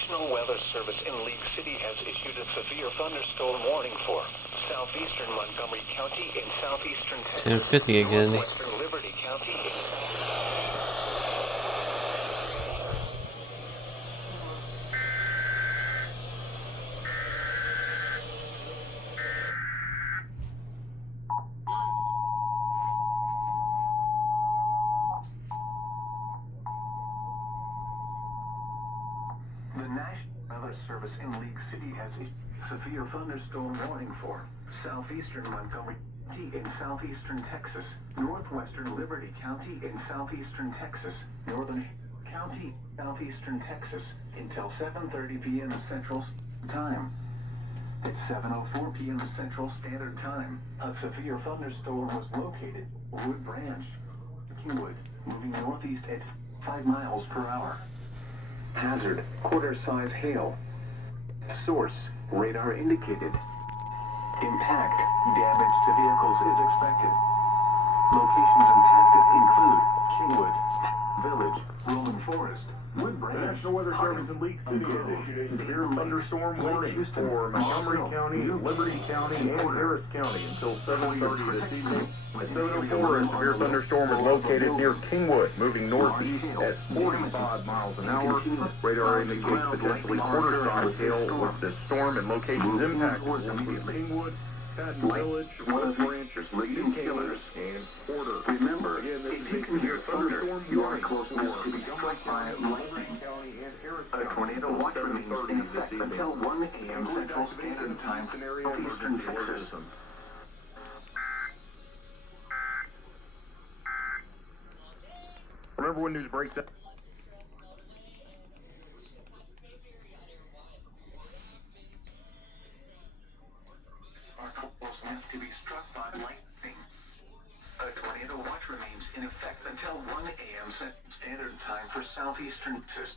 National Weather Service in League City has issued a severe thunderstorm warning for southeastern Montgomery County in southeastern Texas, 10:50 again. northwestern Liberty County in The National Weather Service in League City has issued a severe thunderstorm warning for southeastern Montgomery County in southeastern Texas, northwestern Liberty County in southeastern Texas, northern County, southeastern Texas, until 7:30 p.m. Central Time. At 7:04 p.m. Central Standard Time, a severe thunderstorm was located at Wood Branch, Kingwood, moving northeast at 5 miles per hour. Hazard, quarter-size hail. Source, radar indicated. Impact, damage to vehicles is expected. Locations impacted include Kingwood, Village, Rolling Forest, Wood Branch. National Weather Service in League City has issued a severe thunderstorm warning for Montgomery County, Liberty County, and Harris County until 7:30 this evening. At 7:04, a severe thunderstorm is located near Kingwood, moving northeast at 45 miles an hour. Radar indicates potentially quarter-size hail with the storm and locations impacted will include Kingwood, Patton Village, Wood Branch, Leading Killers, and Porter. Remember, Again, this if is you a can hear severe thunder, thunderstorm you are warning close for enough to be struck by lightning. County and Harris A County tornado until watch remains 7:30 in this effect evening. until 1 a.m. Central Standard Time, southeastern Texas. Remember when news breaks up? Are close enough to be struck by lightning. A tornado watch remains in effect until 1 a.m. Central Standard Time for southeastern Texas.